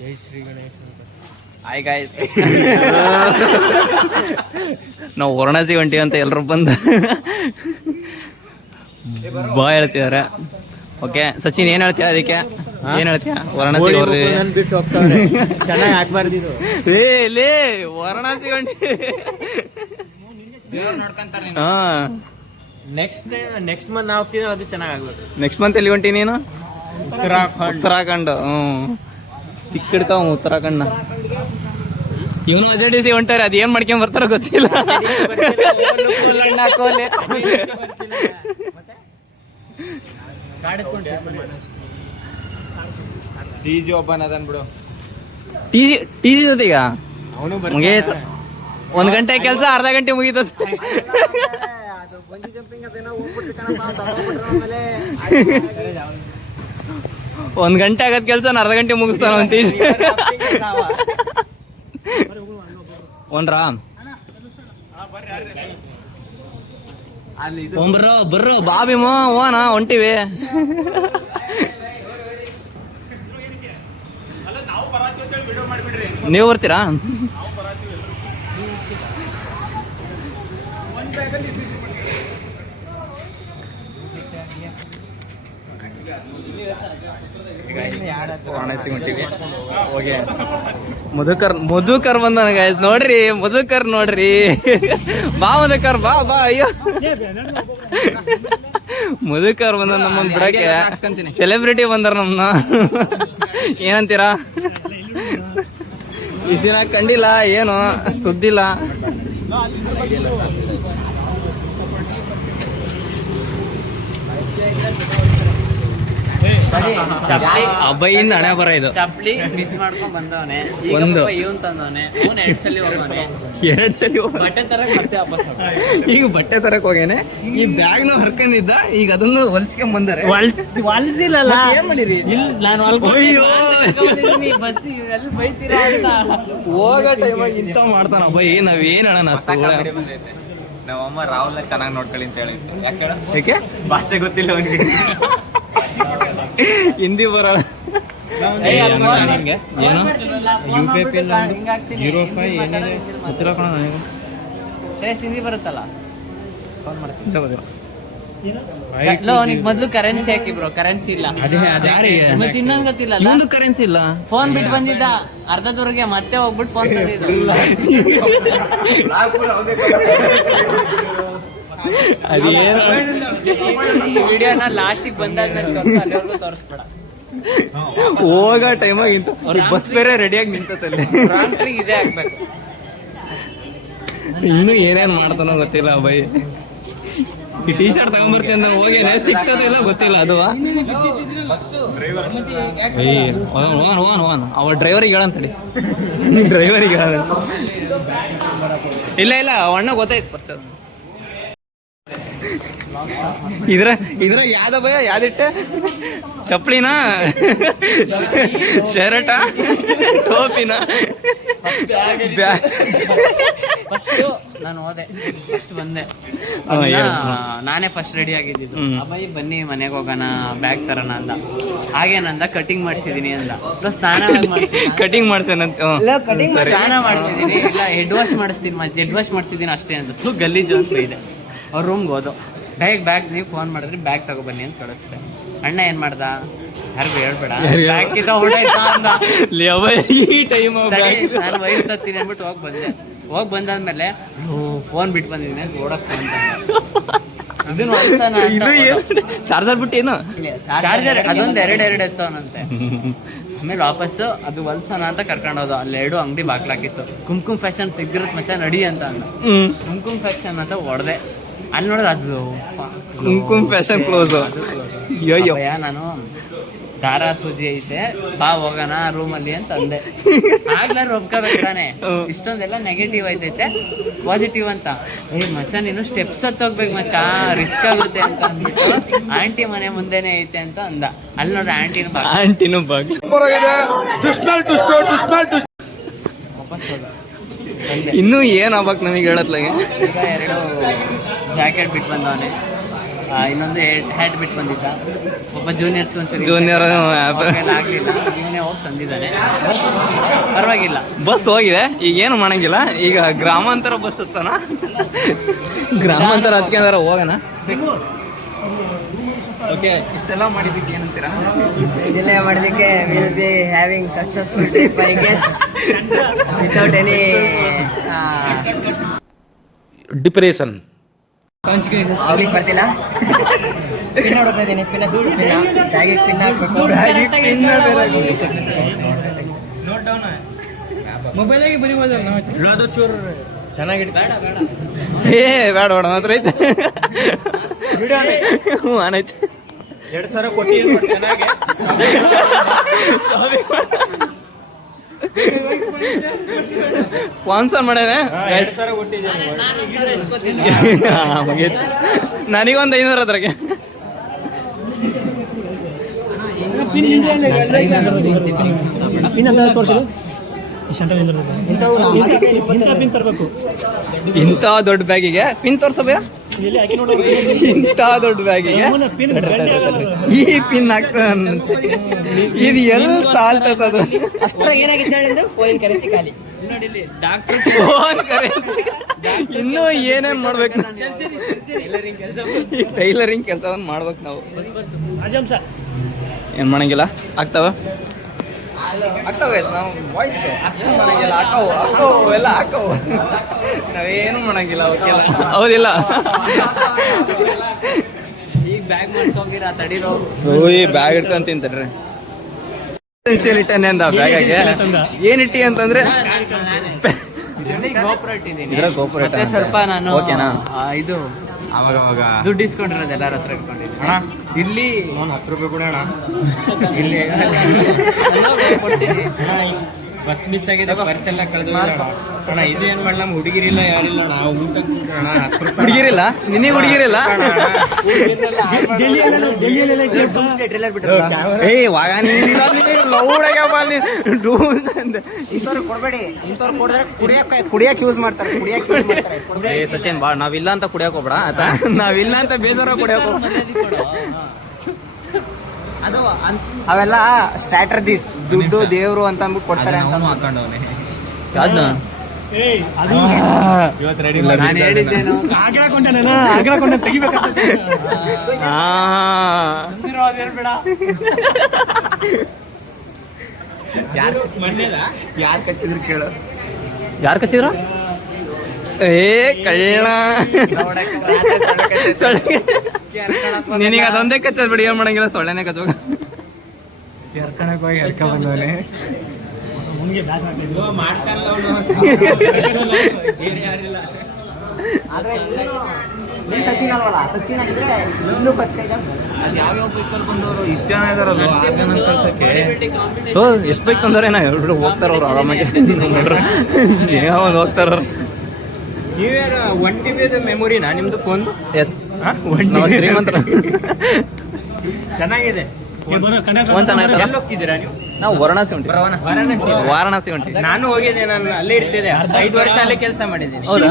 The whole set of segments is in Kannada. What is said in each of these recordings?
ಜೈ ಶ್ರೀ ಗಣೇಶ್ ಅಂತ. ಹಾಯ್ ಗಾಯ್ಸ್, ನಾವು ವಾರಣಾಸಿ ಹೊಂಟಿವಿ ಅಂತ ಎಲ್ಲರೂ ಬಂದು ಬಾ ಹೇಳ್ತಿದಾರೆ. ಓಕೆ ಸಚಿನ್, ಏನ್ ಹೇಳ್ತೀಯ ಅದಕ್ಕೆ? ಏನ್ ಹೇಳ್ತೀಯ? ವಾರಣಾಸಿ ಬಿಟ್ಟು ಹೋಗ್ತಾರೆ, ಚೆನ್ನಾಗಿ ಆಗ್ಬಾರ್ದಿದ್ದು. ಲೇ ವಾರಣಾಸಿ ಹೊಂಟಿ ಹಾ. ನೆಕ್ಸ್ಟ್ ಮಂತ್ ನಾವು ಹೋಗ್ತೀವಿ, ಅದು ಚೆನ್ನಾಗಿ ಆಗ್ಬೇಕು. ನೆಕ್ಸ್ಟ್ ಮಂತ್ ಎಲ್ಲಿ ಹೊಂಟಿ ನೀನು? ಉತ್ತರಾಖಂಡ್. ತಿಕ್ಕಡ್ತಾವ ಉತ್ತರಾಖಂಡ್. ಇವನು ಅಜಡಿಸಿ ಹೊಂಟಾರೆ, ಅದ್ ಏನ್ ಮಾಡ್ಕೊಂಡ್ ಬರ್ತಾರ ಗೊತ್ತಿಲ್ಲ. ಟಿಜಿ ಓಪನ್ ಅದನ್ ಬಿಡು. ಟಿಜಿ ಜೊತೆಗ ಮುಗಿಯಿತು. 1 ಗಂಟೆ ಕೆಲಸ ಅರ್ಧ ಗಂಟೆ ಮುಗೀತದ. 1 ಗಂಟೆ ಆಗದ್ ಕೆಲ್ಸ ಅರ್ಧ ಗಂಟೆ ಮುಗಿಸ್ತಾನ ಒಂದು ಟಿಜಿ. ಬರ್ರೋ ಬಾ ಭೀಮೋ, ಓನ ಹೊಂಟಿವಿ. ನೀವು ಬರ್ತೀರಾ? ಮಧುಕರ್ ಬಂದಾನ ಗಾಯ್ಸ್, ನೋಡ್ರಿ ಮಧುಕರ್ ನೋಡ್ರಿ. ಬಾ ಮಧುಕರ್, ಬಾ ಬಾ. ಅಯ್ಯೋ ಮಧುಕರ್ ಬಂದ ನಮ್ಮ ಬಿಡಕ್ಕೆ. ಸೆಲೆಬ್ರಿಟಿ ಬಂದಾರ ನಮ್ಮನ್ನ. ಏನಂತೀರಾ? ಇಷ್ಟ ದಿನ ಕಂಡಿಲ್ಲ, ಏನು ಸುದ್ದಿಲ್ಲ. ಅಬ್ಬಯಿಂದ ಹಣೆ ಬರ ಇದು. ಚಪ್ಲಿ ಮಿಸ್ ಮಾಡ್ಕೊಂಡ್ ಬಂದವನೆ, ಒಂದು ಇವನ್ ತಂದವನೆ, ಅವ್ನು 2 ಸಲ ಹೋಗೋನೆ, 2 ಸಲ ಬಟ್ಟೆ ತರ ಮತ್ತೆ ವಾಪಸ್ ಈಗ ಬಟ್ಟೆ ತರಕ್ ಹೋಗೇನೆ. ಈ ಬ್ಯಾಗ್ ನು ಹರ್ಕೊಂಡಿದ್ದ, ಈಗ ಅದನ್ನು ಹೊಲ್ಸ್ಕೊಂಡ್ ಬಂದಾರೆ. ಹೊಲ್ಸಿಲ್ಲಲ್ಲ, ಏನ್ ಮಾಡಿರಿ? ನಾನು ಬಸ್ ಎಲ್ಲಿ ಬೈತೀರಾ ಅಂತ. ಹೋಗ ಟೈಮಾಗ ಇಂತ ಮಾಡ್ತಾನ ಅಬ್ಬ. ನಾವೇನ್ ಹೇಳೋಣ? ನಮ್ಮಮ್ಮ ರಾಹುಲ್ ಚೆನ್ನಾಗಿ ನೋಡ್ಕೊಳ್ಳಿ ಅಂತ ಹೇಳಿತ್ತು. ಯಾಕೆ? ಭಾಷೆ ಗೊತ್ತಿಲ್ಲ ಅವನಿಗೆ, ಹಿಂದಿ ಬರಲ್ಲ. ನಿನ್ಗೆ ಏನು UPP 05 ಏನಿದೆ ಗೊತ್ತಿಲ್ಲ ಕಣ ನನಗೆ. ಶ್ರೇಷ್ಠ ಹಿಂದಿ ಬರುತ್ತಲ್ಲ. ಗೊತ್ತಿಲ್ಲ. ಅವನಿಗೆ ಮೊದ್ಲು ಕರೆನ್ಸಿ ಹಾಕಿ ಬ್ರೋ, ಕರೆನ್ಸಿ ಇಲ್ಲ. ಮತ್ತೆ ಇನ್ನೊಂದು ಗೊತ್ತಿಲ್ಲ, ಒಂದು ಕರೆನ್ಸಿ ಇಲ್ಲ. ಫೋನ್ ಬಿಟ್ಟು ಬಂದಿದ್ದ ಅರ್ಧ ದೂರಗೆ, ಮತ್ತೆ ಹೋಗ್ಬಿಟ್ಟು ಫೋನ್ ತಂದಿದ್ದು. ಅದೇನು ಈ ವಿಡಿಯೋನ ಲಾಸ್ಟಿಗೆ ಬಂದಾದ್ಮೇಲೆ ಅಲ್ಲಿವರೆಗೂ ತೋರಿಸ್ಬೇಡ. ಹೋಗ ಟೈಮಾಗ ಇಂತ ಅವ್ರಿಗೆ ಬಸ್ ಬೇರೆ ರೆಡಿಯಾಗಿ ನಿಂತಲ್ಲಿ. ಇದೇ ಆಗ್ಬೇಕು. ಇನ್ನು ಏನೇನ್ ಮಾಡ್ತಾನೋ ಗೊತ್ತಿಲ್ಲ ಬೈ. ಈ ಟೀ ಶರ್ಟ್ ತಗೊಂಡ್ಬರ್ತೀನಿ ಅಂತ ಹೋಗೇನೆ, ಸಿಗ್ತದಿಲ್ಲ ಗೊತ್ತಿಲ್ಲ. ಅದು ಅವ ಡ್ರೈವರಿಗೆ ಹೇಳಂತಡಿ. ಡ್ರೈವರಿಗೆ ಹೇಳ. ಇಲ್ಲ ಅಣ್ಣ ಗೊತ್ತಾಯ್ತು ಪರ್ಸಲ್. ಇದ್ರ ಯಾವ್ದ ಭಯ? ಯಾವ್ದಿಟ್ಟೆ? ಚಪ್ಪಲಿನ, ಶರ್ಟ, ಟೋಪಿನ, ಫಸ್ಟ್ ನಾನು ಹೋದೆ, ಫಸ್ಟ್ ಬಂದೆ. ನಾನೇ ಫಸ್ಟ್ ರೆಡಿ ಆಗಿದ್ದು. ಅಬ್ಬಾಯಿ ಬನ್ನಿ ಮನೆಗೆ ಹೋಗೋಣ, ಬ್ಯಾಗ್ ತರೋಣ ಅಂದ. ಹಾಗೇನಂದ, ಕಟಿಂಗ್ ಮಾಡಿಸಿದೀನಿ ಅಂದ. ಪ್ಲಸ್ ಕಟಿಂಗ್ ಮಾಡ್ತೇನಂತ. ಸ್ನಾನ ಮಾಡಿಸಿದೀನಿ, ಇಲ್ಲ ಹೆಡ್ ವಾಶ್ ಮಾಡಿಸ್ತೀನಿ, ಜೆಡ್ ವಾಶ್ ಮಾಡಿಸಿದೀನಿ ಅಷ್ಟೇ ಅಂತ. ಗಲೀಜು ಅಂತ ಇದೆ. ಅವ್ರ ರೂಮ್ಗೆ ಹೋದು, ಬ್ಯಾಗ್ ನೀವು ಫೋನ್ ಮಾಡಿದ್ರಿ, ಬ್ಯಾಗ್ ತಗೊಬನ್ನಿ ಅಂತ ಕಳಿಸ್ದೆ. ಅಣ್ಣ ಏನ್ ಮಾಡ್ದ? ಯಾರಿಗೂ ಹೇಳ್ಬೇಡ, ಬ್ಯಾಗ್ ನಾನು ವೈರ್ ತತ್ತೀನಿ ಅಂದ್ಬಿಟ್ಟು ಹೋಗಿ ಬಂದಾದ್ಮೇಲೆ ಫೋನ್ ಬಿಟ್ಟು ಬಂದಿದ್ದೀನಿ ಅಂತ ಓಡಕ್ ಇದನ್ನು ಚಾರ್ಜರ್ ಬಿಟ್ಟು ಏನು ಚಾರ್ಜರ್ ಅದೊಂದು ಎರಡು ಎತ್ತವನಂತೆ. ಆಮೇಲೆ ವಾಪಸ್ಸು ಅದು ಹೊಲ್ಸೋಣ ಅಂತ ಕರ್ಕೊಂಡೋದು. ಅಲ್ಲಿ 2 ಅಂಗಡಿ ಬಾಕ್ಲಾಕಿತ್ತು. ಕುಂಕುಮ್ ಫ್ಯಾಷನ್ ತೆಗ್ದಿರತ್ ಮಚ್ಚ ನಡಿ ಅಂತ ಅಂದ. ಕುಂಕುಮ್ ಫ್ಯಾಷನ್ ಅಂತ ಹೊಡೆದೆ. ಅಲ್ಲಿ ನೋಡಿದ್ರೆ ಅದು ಕುಂಕುಮ್ ಫ್ಯಾಷನ್ ಕ್ಲೋಸ್. ನಾನು ದಾರ ಸೂಜಿ ಐತೆ, ಬಾ ಹೋಗೋಣ ರೂಮಲ್ಲಿ ಅಂತ ಅಂದೆ. ಆಗ್ಲಾರು ಒಪ್ಕೋಬೇಕು ತಾನೆ, ಇಷ್ಟೊಂದೆಲ್ಲ ನೆಗೆಟಿವ್ ಐತೈತೆ, ಪಾಸಿಟಿವ್ ಅಂತ. ಮಚ್ಚ ನೀನು ಸ್ಟೆಪ್ಸ್ ಹೋಗ್ಬೇಕು ಮಚ್ಚ, ರಿಸ್ಕ್ ಆಗುತ್ತೆ ಅಂತ ಅಂದ್ಬಿಟ್ಟು ಆಂಟಿ ಮನೆ ಮುಂದೆನೆ ಐತೆ ಅಂತ ಅಂದ. ಅಲ್ಲಿ ನೋಡ್ರಿ ಆಂಟಿನೂ ವಾಪಸ್ ಹೋದ. ಇನ್ನೂ ಏನ್ ಆಗ್ಬೇಕು ನಮಗೆ ಹೇಳತ್ಲಾಗೆ. ಈಗ 2 ಜಾಕೆಟ್ ಬಿಟ್ಟು ಬಂದವನೆ. ಇನ್ನೊಂದು ಹ್ಯಾಟ್ ಬಿಟ್ಟು ಬಂದಿದ್ದ. ಒಬ್ಬ ಜೂನಿಯರ್ಸ್ ಒಂದ್ಸರಿ ಜೂನಿಯರ್ ಆಗಲಿಲ್ಲ, ಇವನೇ ಹೋಗಿ ತಂದಿದ್ದಾನೆ. ಪರವಾಗಿಲ್ಲ. ಬಸ್ ಹೋಗಿದೆ, ಈಗ ಏನು ಮಾಡಂಗಿಲ್ಲ. ಈಗ ಗ್ರಾಮಾಂತರ ಬಸ್ ಹತ್ತಾನ, ಗ್ರಾಮಾಂತರ ಹತ್ಕೊಂಡಾರ ಹೋಗೋಣ. ಓಕೆ, ಇಷ್ಟೆಲ್ಲ ಮಾಡಿದ್ದಕ್ಕೆ ಏನಂತೀರಾ? ಜಿಲ್ಲೆ ಮಾಡೋದಕ್ಕೆ will be having successful trip I guess without any depression. English ಬರ್ತಿಲ್ಲ. ಪಿನ್ ನೋಡ್ತಾ ಇದ್ದೀನಿ, ಪಿನ್ ಬ್ಯಾಗಿಗೆ ಪಿನ್ ಹಾಕ್ಬೇಕು. ಮೊಬೈಲಾಗಿ ಬರೀಬೋದಲ್ಲ ನಾವು ಚೂರು ಚೆನ್ನಾಗಿಟ್ಟು. ಏ ಬೇಡ ಬೇಡ ಮಾತ್ರ ಐತೆ. ಹ್ಞೂ ಆನೈತೆ. 2,000 ಕೊಟ್ಟಿ ಚೆನ್ನಾಗಿ ಸ್ಪಾನ್ಸರ್ ಮಾಡ್ಯಾನೆ. 2,000 ಕೊಟ್ಟಿದ್ದೀನಿ. ನನಗೊಂದು 500 ಅದ್ರಾಗೆ. ಇಂಥ ದೊಡ್ಡ ಬ್ಯಾಗಿಗೆ ಪಿನ್ ತೋರ್ಸಬೇಡ. ಇಂಥ ದೊಡ್ಡ ಬ್ಯಾಗಿಗೆ ಈ ಪಿನ್ ಆಗ್ತದಂತೆ. ಇದು ಎಲ್ಲಿ ಸಾಲ್ತದ? ಅಷ್ಟ್ರ ಏನಾಗಿತ್ತು ಹೇಳಿದ್ರೆ ಫೋನ್ ಕರೆನ್ಸಿ ಖಾಲಿ. Phone currency. ಇನ್ನೂ ಏನೇನ್ ಮಾಡ್ಬೇಕು? ಈ ಟೈಲರಿಂಗ್ ಕೆಲಸವನ್ನು ಮಾಡ್ಬೇಕು ನಾವು. ಏನ್ ಮಾಡಂಗಿಲ್ಲ, ಆಗ್ತಾವ ನಾವು ವಾಯ್ಸ್ ಮಾಡಂಗಿಲ್ಲ, ಹಾಕವು ಎಲ್ಲ ಹಾಕವು, ನಾವೇನು ಮಾಡಂಗಿಲ್ಲ ಅವಕ್ಕೆಲ್ಲ. ಹೌದಿಲ್ಲ? ಈಗ ಬ್ಯಾಗ್ ಮಾಡ್ಕೊಂಗಿರ ತಡೀರೋ. ಈ ಬ್ಯಾಗ್ ಇಟ್ಕೊಂಡ್ ತಿಂತಡ್ರಿ. ಇಟ್ಟನೆ ಅಂದ ಬ್ಯಾಗಾಗೆ. ಏನ್ ಇಟ್ಟಿ ಅಂತಂದ್ರೆ ಇದ್ರ ಗೋಪುರ ಮತ್ತೆ ಸ್ವಲ್ಪ ನಾನು ಓಕೆನಾ? ಇದು ಅವಾಗ ಅವಾಗ ದುಡ್ಡು ಇಸ್ಕೊಂಡಿರೋದು ಎಲ್ಲರ ಹತ್ರ ಇಟ್ಕೊಂಡಿದ್ದೀನಿ. ಅಣ್ಣ ಇಲ್ಲಿ 10 ರೂಪಾಯಿ ಕೂಡ ಅಣ್ಣ. ಇಲ್ಲಿ ಕೊಡ್ತೀನಿ. ಬಸ್ ಮಿಸ್ ಆಗಿದೆ, ಪರ್ಸ್ ಎಲ್ಲ ಕಳೆದು ಅಣ್ಣ. ಇದು ಏನ್ ಮಾಡಿ ನಮ್ಮ ಹುಡುಗಿರಿಲ್ಲ, ಯಾರಿಲ್ಲ ಅಣ್ಣ. ಊಟ ಅಣ್ಣ 10 ರೂಪಾಯಿ. ಹುಡುಗಿರಿಲ್ಲ? ನಿನ್ನೆ ಹುಡುಗಿರಿಲ್ಲ? ಏಯ್ ಕೊಡ್ಬೇಡಿ, ಇಂಥವ್ರು ಕೊಡಿದ್ರೆ ಕುಡಿಯಕ್ಕೆ ಯೂಸ್ ಮಾಡ್ತಾರೆ. ಸಚಿನ್ ಬಾ, ನಾವಿಲ್ಲ ಅಂತ ಕುಡಿಯಕ್ ಹೋಗ್ಬೇಡ ಆಯ್ತಾ? ನಾವಿಲ್ಲ ಅಂತ ಬೇಜಾರ ಕುಡಿಯಕ್ ಅದು ಅವೆಲ್ಲ ಸ್ಟ್ರಾಟಜೀಸ್. ದುಡ್ಡು ದೇವ್ರು ಅಂತ ಅಂದ್ಬಿಟ್ಟು ಕೊಡ್ತಾರೆ ಅಂತ ಹಾಕೊಂಡವನೆ. ಯಾವ್ದನ್ನ ಇವತ್ತು ರೆಡಿ ನಾನು ಹೇಳಿದ್ದೇನು ಯಾರು ಕಚ್ಚಿದ್ರು ಕೇಳು. ಯಾರು ಕಚ್ಚಿದ್ರು? ಏ ಕಳ್ಳ. ನಿನಗೆ ಅದೊಂದೇ ಕಚ್ಚದ್ ಬಿಡಿ, ಏನ್ ಮಾಡಂಗಿಲ್ಲ, ಸೊಳ್ಳೆನೆ ಕಚ್ಬೇಕು. ಎರ್ಕಣಕ್ ಹೋಗಿ ಎರ್ಕ ಬಂದವನೆ. ಸಚಿನ್ ಅಲ್ವಲ್ಲ, ಸಚಿನ್ ಆಗಿದ್ರೆ ಇನ್ನೂ ಫಸ್ಟ್ ಅದು ಯಾವ್ಯಾವ ಬೈಕ್ ಕರ್ಕೊಂಡವ್ರು ಇಷ್ಟು ಜನ ಇದಾರಲ್ಲ ಕಳ್ಸಕ್ಕೆ. ಎಷ್ಟು ಬೈಕ್ ತಂದ್ರೆ ನಾ ಹೋಗ್ತಾರ ಅವ್ರು ಆರಾಮಾಗಿ. ಏನೋ ಒಂದು ಹೋಗ್ತಾರ. ನೀವೇನು 1 TB ಮೆಮೊರಿನಾ ನಿಮ್ದು ಫೋನ್? ಎಸ್, ನಾವು ಶ್ರೀಮಂತರ. ಚೆನ್ನಾಗಿದೆ. ಫೋನ್ ಚೆನ್ನಾಗಿತ್ತಲ್ಲ? ಎಲ್ಲಿ ಹೋಗ್ತಿದ್ದೀರಾ ನೀವು? ನಾವು ವಾರಣಾಸಿ ಹೊಂಟಿ. ವಾರಣಾಸಿ ಹೊಂಟಿ. ನಾನು ಹೋಗಿದ್ದೆ, ನಾನು ಅಲ್ಲೇ ಇರ್ತಿದ್ದೆ. 5 ವರ್ಷ ಅಲ್ಲೇ ಕೆಲಸ ಮಾಡಿದ್ದೀನಿ. ಹೌದಾ?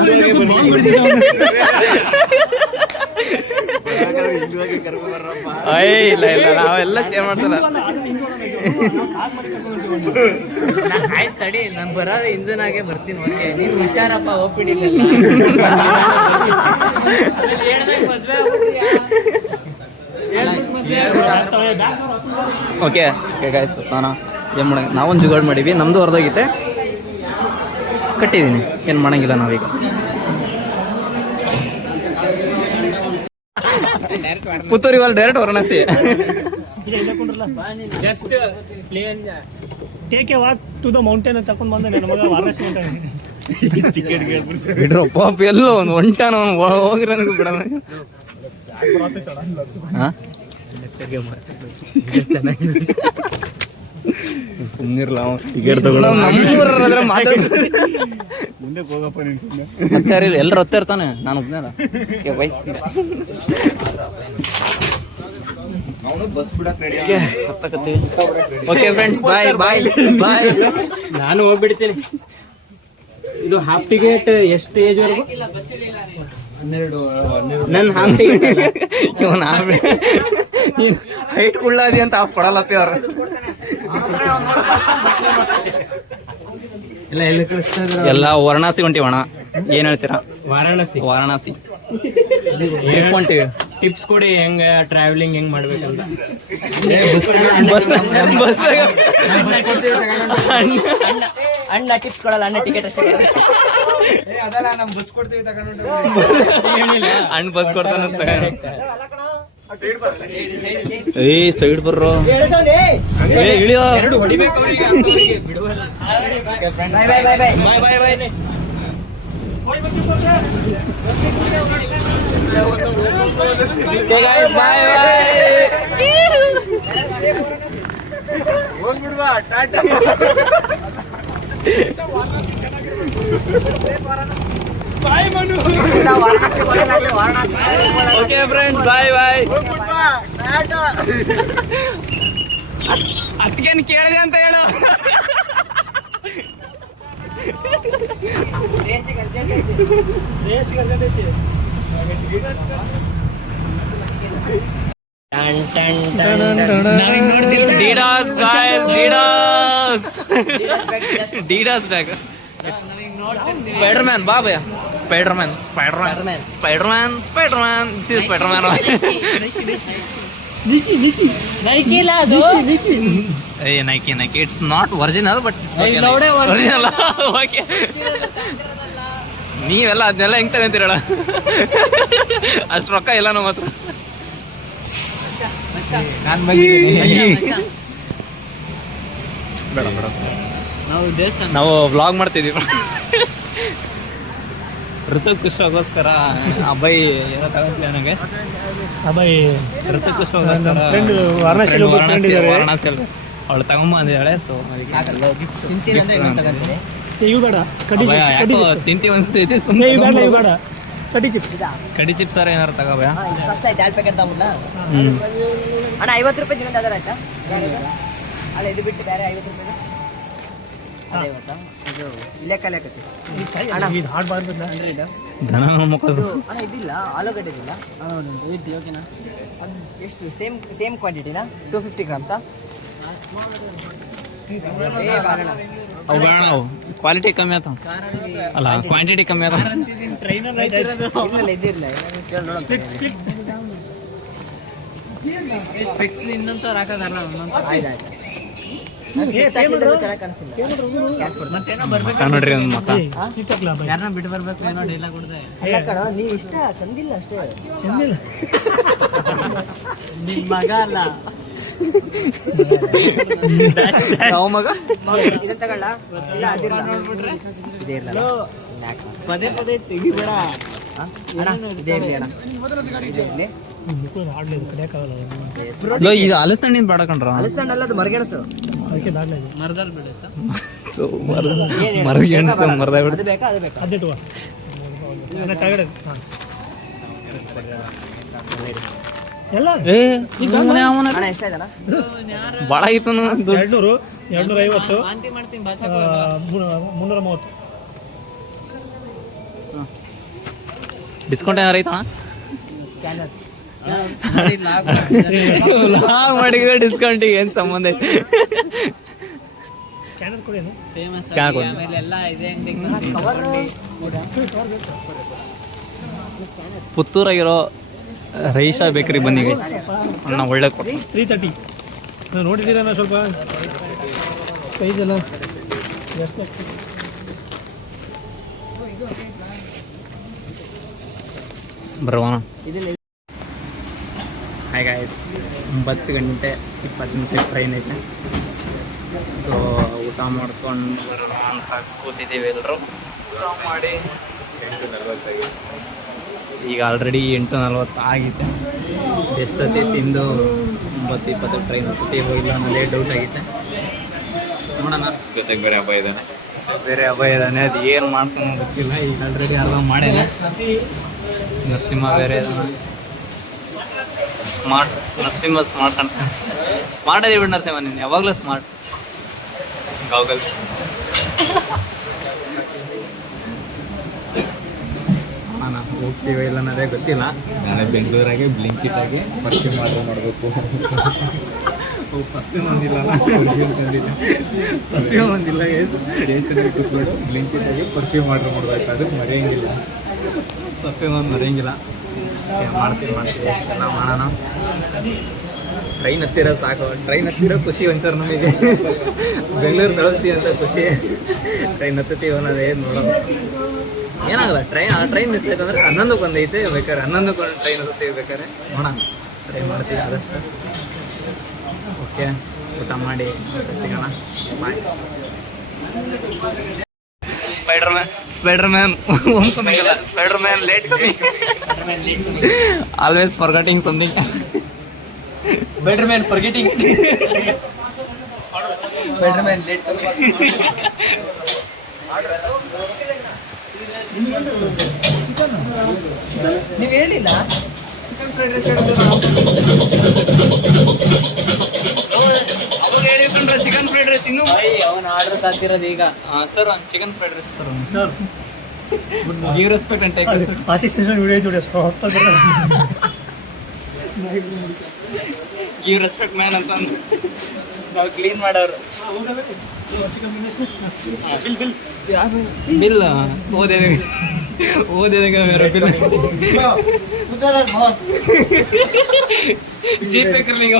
ಇಲ್ಲ ಇಲ್ಲ, ನಾವೆಲ್ಲ ಚೇಂಜ್ ಮಾಡ್ತಲ್ಲ. ಆಯ್ತು ತಡಿ, ನಾನು ಬರೋದು ಹಿಂದನಾಗೆ ಬರ್ತೀನಿ. ಓಕೆ, ನೀನು ಹುಷಾರಪ್ಪ, ಹೋಗ್ಬಿಡಿಲ್ಲ. ಓಕೆ ಗಾಯ್ಸ್, ಏನು ಮಾಡ, ನಾವೊಂದು ಜುಗಾಡ್ ಮಾಡೀವಿ. ನಮ್ಮದು ಹೊರದೋಗಿತ್ತೆ, ಕಟ್ಟಿದ್ದೀನಿ. ಏನು ಮಾಡಂಗಿಲ್ಲ ನಾವೀಗ. ಪುತ್ತೂರಿಗೆ ಅಲ್ಲಿ direct Varanasi. Just plain take a walk to the mountain ಅಂತ ತಗೊಂಡು ಬಂದೆ ನನ್ನ ಮಗ ವಾರಣಾಸಿ ಬಿಡ್ರೋ ಪಾಪ, ಎಲ್ಲೋ ಒಂದು ಒಂಟಾನ ಹೋಗಿರೋ ಬಿಡ. ಸುಮ್ಮನಿರ್ಲ, ನಮ್ಮೂರಾದ್ರೆ ಮುಂದೆ ಹೋಗಪ್ಪ ನೀನು ಸುಮ್ಮನೆ. ಹತ್ತಾರಿಲ್ಲ, ಎಲ್ಲರೂ ಹತ್ತ ಇರ್ತಾನೆ, ನಾನು ಒಬ್ಬನೇ ಅಲ್ಲ ವಯಸ್ಸಿದೆ. ಬಸ್ ಬಿಡಕ್ ready. Okay friends, bye bye bye. ನಾನು ಹೋಗ್ಬಿಡ್ತೀನಿ. ಇದು ಹಾಫ್ ಟಿಕೆಟ್ ಎಷ್ಟು ಏಜ್ ವರೆಗೂ? ನನ್ನ ಹಾಂಬಿ ಇವನ್ ನೀನು ಹೈಟ್ ಕುಳ್ಳಾದಿ ಅಂತ ಕೊಡಲ್ಲಪ್ಪಿ ಅವ್ರು. ಎಲ್ಲ ಎಲ್ಲಿ ಕಳಿಸ್ತಾ ಇದ್ರು? ಎಲ್ಲ ವಾರಣಾಸಿ ಹೊಂಟಿವಣ. ಏನ್ ಹೇಳ್ತೀರಾ? ವಾರಣಾಸಿ ಹೊಂಟಿವಿ. ಟಿಪ್ಸ್ ಕೊಡಿ, ಹೆಂಗ ಟ್ರಾವೆಲಿಂಗ್ ಹೆಂಗ್ ಮಾಡ್ಬೇಕಂತ. ಬಸ್ ಅಣ್ಣ ಟಿಪ್ಸ್ ಕೊಡಲ್ಲ, ಅಣ್ಣ ಟಿಕೆಟ್ ಅಷ್ಟೇ ಕೊಡಲ್ಲ. ಅಣ್ಣ ಬಸ್ ಕೊಡ್ತಾನಂತ. ಏ ಸೈಡ್ ಬರ್ರೋ, ಏ ಇಳಿಯೋ. Bye bye bye bye. Bye bye bye. Varanasi ಒಳಗಾಗ್ಲಿ, Varanasi okay friends, bye bye. ಅದಕ್ಕೇನು ಕೇಳಿದೆ ಅಂತ ಹೇಳು. Adidas guys, Adidas bag. Spiderman, ಬಾ ಭಯ. ಸ್ಪೈಡರ್ಮ್ಯಾನ್. This is Spiderman. ಏ Nike it's not original, but original. Okay, ನೀವೆಲ್ಲ ಅದನ್ನೆಲ್ಲ ಹೆಂಗ್ ತಗೊಂತೀರಲ್ಲ? ಅಷ್ಟು ರೊಕ್ಕ ಇಲ್ಲ ನಮ್ಮ ಹತ್ರ. ಬೇಡ ಬೇಡ, ನಾವು ವ್ಲಾಗ್ ಮಾಡ್ತಿದೀವಿ. ಋತುಕುಶ್ಗೋಸ್ಕರ ಅಬ್ಬೈ ಏನೋ ತಗೊಂತೀವಿ ನನಗೆ. ಅಬ್ಬಾಯಿ ಋತುಕುಶ್ಗೋಸ್ಕರ ಫ್ರೆಂಡ್ ವಾರಣಾಸಿಯಲ್ಲಿ ಒಬ್ಬ ಫ್ರೆಂಡ್ ಇದ್ದಾರೆ. ವಾರಣಾಸಿಯಲ್ಲಿ ಅವಳು ತಗೊಂಬ ಅಂದಿದ್ದಾಳೆ. ಸೊ ತಿಂತೀನಿ ಅಂದ್ರೆ ಇನ್ನೊಂದು ತಗೊಂತೀನಿ. ಇವು ಬೇಡ, ಕಡಿ ಯಾಕೋ ತಿಂತಿ ಅನ್ಸ್ತೈತಿ. ಇವು ಬೇಡ, ಇವು ಬೇಡ, ಕಡಿ ಚಿಪ್ಸ್. ಕಡಿ ಚಿಪ್ಸ್ ಸಾರ ಏನಾರು ತಗೋಬಯ. ಫಸ್ಟ್ ಆಯ್ತು, 2 ಪ್ಯಾಕೆಟ್ ತಗೊಂಡ್ಲಾ ಅಣ್ಣ. 50 ರೂಪಾಯಿ ಇನ್ನೊಂದು ಅದರ ಆಯ್ತಾ? ಅಲ್ಲ, ಇದು ಬಿಟ್ಟು ಬೇರೆ 50 ರೂಪಾಯಿ ಅದೇ ಗೊತ್ತಾ? ಇದು ಇಲ್ಲೇ ಕಲಿಯಾಕತ್ತಿ ಅಣ್ಣ. ಇದು ಹಾಡ್ಬಾರ್ದು. ಅಂದ್ರೆ ಇದು ದನ ಮಕ್ಕಳು. ಇದು ಅಣ್ಣ ಇದಿಲ್ಲ, ಆಲೂಗಡ್ಡೆ ಇದಿಲ್ಲ. ಓಕೆನಾ? ಅದು ಎಷ್ಟು? ಸೇಮ್ ಕ್ವಾಂಟಿಟಿನಾ? 250 ಗ್ರಾಮ್ಸಾ? ಏ ಬಾರಣ, ಅವು ಬೇಡ, ಅವು ಕ್ವಾಲಿಟಿ ಕಮ್ಮಿ ಆತ ಅಲ್ಲ, ಕ್ವಾಂಟಿಟಿ ಕಮ್ಮಿ ಆತ. ಇಲ್ಲ ಇದಿರಲ್ಲ. ಇನ್ನೊಂದು ಹಾಕೋದಲ್ಲ. ಆಯ್ತಾಯ್ತು. ಚೆನ್ನಾಗಿ ಕಾಣಿಸ್ತಿಲ್ಲ. ಕ್ಯಾಶ್ ಕೊಡ್ತೀನಿ. ಮತ್ತೇನೋ ಬರ್ಬೇಕು ನೋಡ್ರಿ ಒಂದು ಮತ. ಯಾರನ್ನ ಬಿಟ್ಟು ಬರ್ಬೇಕು, ಏನೋ ಡೀಲ ಕೊಡ್ದೆ. ಅಲ್ಲ ಕಣೋ, ನೀ ಇಷ್ಟ ಚಂದಿಲ್ಲ ಅಷ್ಟೇ. ಚಂದಿಲ್ಲ. ನಿನ್ ಮಗ ಅಲ್ಲ. ಯಾವ ಮಗ? ಇದನ್ನ ತಗೊಳ್ಳ? ಇಲ್ಲ ಅದಿರಲ್ಲ. ಇದೇ ಇರಲ್ಲ. ಪದೇ ಪದೇ ತೆಗಿಬೇಡ. ಅಣ್ಣ ಇದೇ ಇರಲಿ ಅಣ್ಣ, ಇದೇ ಇರಲಿ. ಆಡ್లేదు, ಕಡಿಯಕ್ಕಾಗಲ್ಲ. ಇದು ಹಲಸಣ್ಣಿನ ಬೇಡ ಕಣ್ರ. ಅಲಸ್ತಂಡಲ್ಲ, ಅದು ಮರಗೆಣಸು. ಅದಕ್ಕೆ ದಾಡ್లేదు. ಮರದಲ್ಲಿ ಬಿಡುತ್ತಾ? ಮರದ ಅದು ಬೇಕಾ? ಅದು ಬೇಕಾ? ಅದಿಟ್ಟುವ ತಗಡೆ ಎಲ್ಲ ಅಣ್ಣ ಎಷ್ಟಾಯ್ತಣ್ಣ? ಭಾಳ ಆಯ್ತು. 200, 250, ವಾಂತಿ ಮಾಡ್ತೀನಿ, ಬಾಚ 330. ಡಿಸ್ಕೌಂಟ್ ಏನಾರು ಐತಣ? ಸ್ಕ್ಯಾನರ್ ಮಾಡಿದ್ರೆ ಡಿಸ್ಕೌಂಟಿಗೆ ಏನು ಸಂಬಂಧ ಐತೆ? ಸ್ಕ್ಯಾನರ್ ಕೊಡೇನು? ಫೇಮಸ್ ಸ್ಕ್ಯಾನ್ ಕೊಡು. ಆಮೇಲೆ ಎಲ್ಲ ಇದೆ ಪುತ್ತೂರಾಗಿರೋ ರೈಶಾ ಬೇಕರಿ ಬನ್ನಿ ಗೈಸ್, ಅಣ್ಣ ಒಳ್ಳೆ ಕೊಟ್ಟು. 330 ನಾನು ನೋಡಿದ್ದೀರ ಸ್ವಲ್ಪ ಪ್ರೈಸ್ ಎಲ್ಲ ಎಷ್ಟು ಬರೋಣ. ಇದೆಲ್ಲ ಹಾಯ್ ಗಾಯ್ಸ್, 9 ಗಂಟೆ 20 ನಿಮಿಷಕ್ಕೆ ಟ್ರೈನ್ ಐತೆ. ಸೊ ಊಟ ಮಾಡ್ಕೊಂಡು ಬರೋಣ ಅಂತ ಕೂತಿದ್ದೀವಿ ಎಲ್ಲರೂ. ಊಟ ಮಾಡಿ ಈಗ ಆಲ್ರೆಡಿ 8:40 ಆಗೈತೆ. ಎಷ್ಟೊತ್ತಿ ತಿಂದು 9:20 ಟ್ರೈನ್ ಹತ್ತಿ ಹೋಗಿಲ್ಲ ಅನ್ನೋ ಲೇಟ್ ಔಟ್ ಆಗೈತೆ. ನೋಡೋಣ, ಜೊತೆಗೆ ಬೇರೆ ಹಬ್ಬ ಇದ್ದಾನೆ. ಬೇರೆ ಹಬ್ಬ ಇದ್ದಾನೆ, ಅದು ಏನು ಮಾಡ್ತಾನೋ ಗೊತ್ತಿಲ್ಲ. ಈಗ ಆಲ್ರೆಡಿ ಅರ್ಧ ಮಾಡ್ಯಾನೆ. ನರಸಿಂಹ ಬೇರೆ ಸ್ಮಾರ್ಟ್. ನರಸಿಂಹ ಸ್ಮಾರ್ಟ್ ಅಂತ ಸ್ಮಾರ್ಟ್ ಅದೇ ಬಿಡು ನರಸಿಂಹ, ನೀನು ಯಾವಾಗಲೂ ಸ್ಮಾರ್ಟ್. ನೋಡೋಣ ಹೋಗ್ತೀವಿ ಇಲ್ಲ ಅನ್ನೋದೇ ಗೊತ್ತಿಲ್ಲ. ನಾಳೆ ಬೆಂಗಳೂರಾಗೆ ಬ್ಲಿಂಕಿಟ್ ಆಗಿ ಪರ್ಫ್ಯೂಮ್ ಆರ್ಡರ್ ಮಾಡಬೇಕು. ಪರ್ಫ್ಯೂಮ್ ಒಂದಿಲ್ಲ, ಪರ್ಫ್ಯೂಮ್ ಒಂದಿಲ್ಲ. ಸ್ಟೇಷನಲ್ಲಿ ಕೂತ್ಕೊಂಡು ಬ್ಲಿಂಕಿಟ್ ಆಗಿ ಪರ್ಫ್ಯೂಮ್ ಆರ್ಡರ್ ಮಾಡಬೇಕು. ಅದಕ್ಕೆ ಮರೆಯಂಗಿಲ್ಲ. ಪರ್ಫ್ಯೂಮ್ ಒಂದು ಮರೆಯಂಗಿಲ್ಲ. ಮಾಡ್ತೀವಿ ಎಲ್ಲ ಮಾಡೋಣ. ಟ್ರೈನ್ ಹತ್ತಿರ ಸಾಕು. ಟ್ರೈನ್ ಹತ್ತಿರ ಖುಷಿ ಒಂದ್ಸರ್ ನಮಗೆ. ಬೆಂಗಳೂರು ತಲುಪ್ತೀವಿ ಅಂತ ಖುಷಿ. ಟ್ರೈನ್ ಹತ್ತೀವಿ ಅನ್ನೋದು ಏನು ನೋಡೋದು ಏನಾಗಲ್ಲ. ಟ್ರೈನ್ ಮಿಸ್ ಆಯ್ತು ಅಂದರೆ 11ಕ್ಕೆ ಒಂದೈತೆ ಬೇಕಾದ್ರೆ 11ಕ್ಕೆ ಒಂದು ಟ್ರೈನ್ ಹತ್ತೀವಿ ಬೇಕಾದ್ರೆ ನೋಡೋಣ. ಟ್ರೈ ಮಾಡ್ತೀವಿ ಆದಷ್ಟು. ಓಕೆ, ಊಟ ಮಾಡಿ ಸಿಗೋಣ. ಬಾಯ್. ಸ್ಪೈಡರ್ ಮ್ಯಾನ್ ಹೋಮ್ಕಮಿಂಗಲ್ಲ, Spider Man late always forgetting something. Spider Man forgetting. Spider Man late. ನೀವು ಹೇಳಿಲ್ಲ ಚಿಕನ್ ಫ್ರೈಡ್ ರೈಸ್ ಅವ್ರು ಹೇಳಿಕೊಂಡ್ರೆ ಚಿಕನ್ ಫ್ರೈಡ್ ರೈಸ್ ಇನ್ನೂ ಅವನು ಆರ್ಡರ್ ತಾತಿರೋದು ಈಗ. ಸರ್ ಒಂದು chicken fried rice sir. Give respect and take respect. Assistant video ಜೋಡಿ ಗಿವ್ ರೆಸ್ಪೆಕ್ಟ್ ಮ್ಯಾನ್ ಅಂತ ನಾವು ಕ್ಲೀನ್ ಮಾಡೋರು. ಬಿಲ್ ಓದಿದಾಗ ಬೇರೆ ಬಿಲ್ ಜಿ ಪೇ ಕರ್ಲಿಂಗ.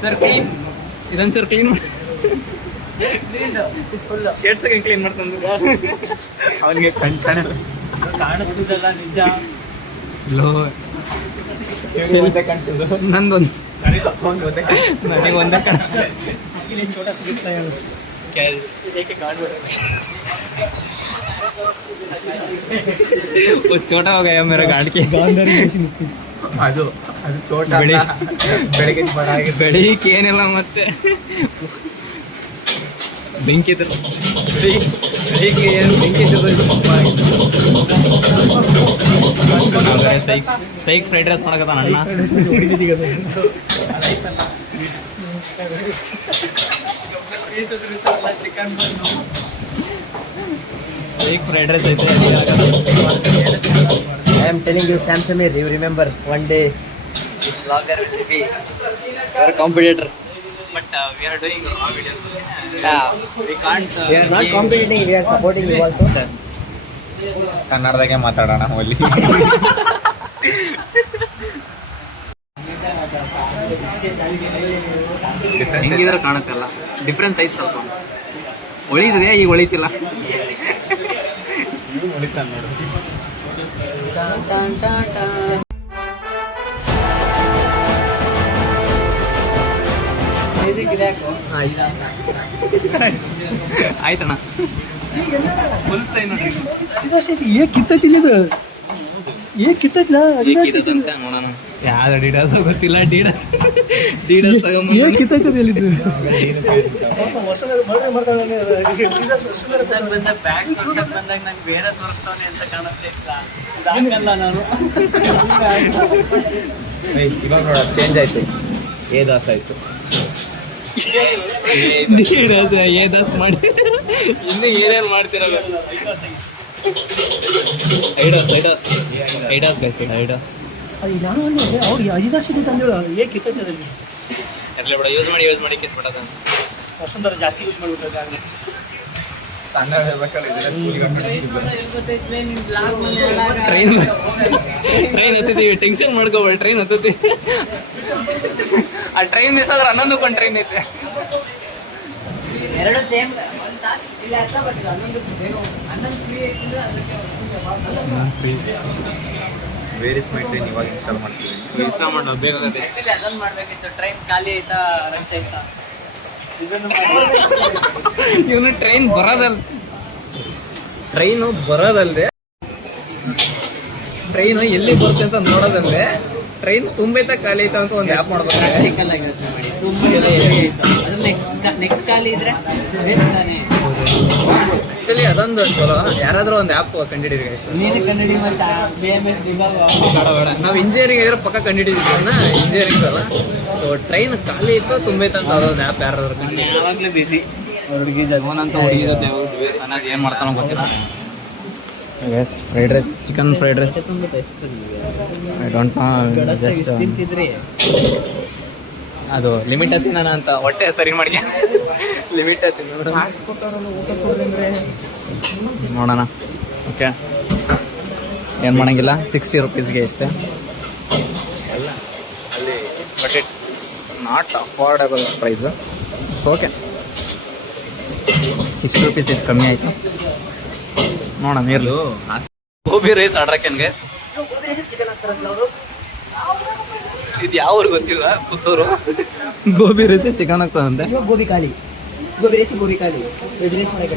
ಸರ್ ಕ್ಲೀನ್ ಇದೊಂದು ಸರ್ ಕ್ಲೀನ್ ಮಾಡಿ ಶೇಡ್ಸ್ ಕ್ಲೀನ್ ಮಾಡ್ತಂದು ಅವನಿಗೆ ಕಾಣಿಸ್ತಿದ್ದಲ್ಲ ನಿಜ. ಲೋ ನಂದೊಂದು ನನಗೆ ಒಂದೇ ಕಾಣ. छोटा सा दिखता है वो छोटा हो गया मेरा गाड़ के. ಅದು ಚೋಟ ಬೆಳಗ್ಗೆ ಬೆಳಿಗ್ಗೆ ಏನಿಲ್ಲ ಮತ್ತೆ ಬೆಂಕಿ ಬೆಳಿಗ್ಗೆ ಏನು ಬೆಂಕಿ ಸೈಕ್ ಫ್ರೈಡ್ ರೈಸ್ ಮಾಡಕತ್ತಾನ ಅಣ್ಣ. ಸೈಕ್ ಫ್ರೈಡ್ ರೈಸ್ ಐತೆ. I am telling you, Sam Samir, you remember one day this vlogger will be your competitor. But we are doing our videos. Yeah. We can't. We are not competing, we are supporting you also. ಕನ್ನಡದಾಗೆ ಮಾತಾಡೋಣ ಅಲ್ಲಿ. ಹೆಂಗಿದ್ರೆ ಕಾಣುತ್ತಲ್ಲ, ಡಿಫ್ರೆನ್ಸ್ ಐತೆ ಸ್ವಲ್ಪ. ಹೊಳಿತಿದೆ, ಈಗ ಹೊಳಿತಿಲ್ಲ. ಹೊಳಿತಾನೆ ನೋಡು. ಆಯ್ತಣ್ಣ ಫುಲ್ ಸೈನ್ ನೋಡಿ. ನೋಡೋಣ ಯಾವ್ದು ಡೀಡಾಸ್ ಗೊತ್ತಿಲ್ಲ. ಡೀಡಾಸ್ ಬಂದ ಬ್ಯಾಗ್ ತೋರ್ಸಕ್ ಬಂದಾಗ ನಂಗೆ ಬೇರೆ ತೋರಿಸ್ತವನೆ ಅಂತ ಕಾಣಿಸ್ತಾ ಇಲ್ಲ. ನಾನು ಇವಾಗ ನೋಡ ಚೇಂಜ್ ಆಯ್ತು. ಏ ದಾಸ್ ಆಯ್ತು. ಏ ದಾಸ್ ಮಾಡಿ ಇನ್ನು ಏನೇನು ಮಾಡ್ತಿರೋದು. ಐಡಾಸ್ ಅವ್ರು ಐದಾಸಿದೆ ತಂದೇಳು ಏಕೆ ಕಿತ್ತೈತೆ ಅದಲ್ಲಿ ಇರಲಿ ಬಿಡ. ಯೂಸ್ ಮಾಡಿ ಕಿತ್ಬಿಡೋದು. ಅಷ್ಟೊಂದರ ಜಾಸ್ತಿ ಯೂಸ್ ಮಾಡಿಬಿಟ್ರೆ ಸಣ್ಣ ಟ್ರೈನ್ ಹತ್ತಿದ್ದೀವಿ. ಟೆನ್ಷನ್ ಮಾಡ್ಕೋಬೇಡ, ಟ್ರೈನ್ ಹತ್ತತಿ. ಆ ಟ್ರೈನ್ ಮಿಸ್ ಆದ್ರೆ 11ಕ್ಕೆ ಟ್ರೈನ್ ಐತೆ. ಎರಡು ಸೇಮ್ ಒಂದು ತಾಸು ಇಲ್ಲ ಅಂತ ಬರ್ತಿಲ್ಲ. 11ಕ್ಕೆ ಬೇಗ 11 ಫ್ರೀ ಐತಿದ್ರೆ ಅದಕ್ಕೆ ವೇರ್ ಇಸ್ ಮೈ ಟ್ರೈನ್ ಇವಾಗ ಇನ್ಸ್ಟಾಲ್ ಮಾಡ್ತೀವಿ. ಇನ್ಸ್ಟಾಲ್ ಮಾಡೋ ಬೇಗ ಆಗುತ್ತೆ. ಆಕ್ಚುಲಿ ಅದನ್ನು ಮಾಡಬೇಕಿತ್ತು. ಟ್ರೈನ್ ಖಾಲಿ ಆಯ್ತಾ ರಶ್ ಆಯ್ತಾ ಇವನು ಟ್ರೈನು ಬರೋದಲ್ಲದೆ ಟ್ರೈನು ಎಲ್ಲಿ ಬರುತ್ತೆ ಅಂತ ನೋಡೋದಲ್ಲದೆ ಟ್ರೈನ್ ತುಂಬೈತಾ ಖಾಲಿ ಐತಾ ಅಂತ ಒಂದು ಆ್ಯಪ್ ಮಾಡ್ಬೇಕು. ಪ್ರಾಕ್ಟಿಕಲ್ ಆಗಿರುತ್ತೆ ಮಾಡಿ. ತುಂಬ ಅದು ನೆಕ್ಸ್ಟ್ ಖಾಲಿ ಇದ್ರೆ ವೇಸ್ಟ್ ತಾನೇ. ಆ್ಯಕ್ಚುಲಿ ಅದೊಂದು ಚಲೋ. ಯಾರಾದರೂ ಒಂದು ಆ್ಯಪ್ ಕಂಡಿಡಿರಿ. ನೀನು ಕನ್ನಡಿ ಮತ್ತು BMS ಬೇಡ. ನಾವು ಇಂಜಿನಿಯರಿಂಗ್ ಇದ್ರೆ ಪಕ್ಕ ಕಂಡಿಡಿದ್ವಿ. ಇಂಜಿನಿಯರಿಂಗ್ ಅಲ್ಲ. ಸೊ ಟ್ರೈನ್ ಖಾಲಿ ಇತ್ತು ತುಂಬೈತೆ ಅಂತ ಅದೊಂದು ಆ್ಯಪ್ ಯಾರಾದ್ರೂ ಯಾವಾಗಲೂ ಬಿಸಿ. ಅವನಂತ ಹುಡುಗಿ ಜೊತೆ ಅನ್ನೋದು ಏನು ಮಾಡ್ತಾನೋ ಗೊತ್ತಿಲ್ಲ. Fried rice, chicken fried rice. I don't know, just ಅದು ಲಿಮಿಟ್ ತಿನ್ನೋಣ ಅಂತ ಹೊಟ್ಟೆ ಸರಿ ಮಾಡಿ ಲಿಮಿಟ್ ನೋಡೋಣ. ಓಕೆ, ಏನು ಮಾಡೋಂಗಿಲ್ಲ. 60 rupeesಗೆ ಇಷ್ಟೇ ಎಲ್ಲ ಅಲ್ಲಿ, but it not affordable price. So okay, 60 rupees ಇದು ಕಮ್ಮಿ ಆಯಿತು. ನೋಡೋಣ ನೀರ್ಲು. ಗೋಬಿ ರೈಸ್ ಆರ್ಡ್ರಕ್ಕೇನ್ಗೆ ಚಿಕನ್ ಹಾಕ್ತಾರಲ್ಲ ಅವರು. ಇದು ಯಾವ ಊರು ಗೊತ್ತಿಲ್ಲ, ಪುತ್ತೂರು. ಗೋಬಿ ರೈಸ್ ಚಿಕನ್ ಆಗ್ತದಂತೆ. ಗೋಬಿ ಖಾಲಿ, ಗೋಬಿ ರೈಸ್ ಗೋಬಿ ಖಾಲಿ, ವೆಜ್ ರೈಸ್ ಮಾಡಕ್ಕೆ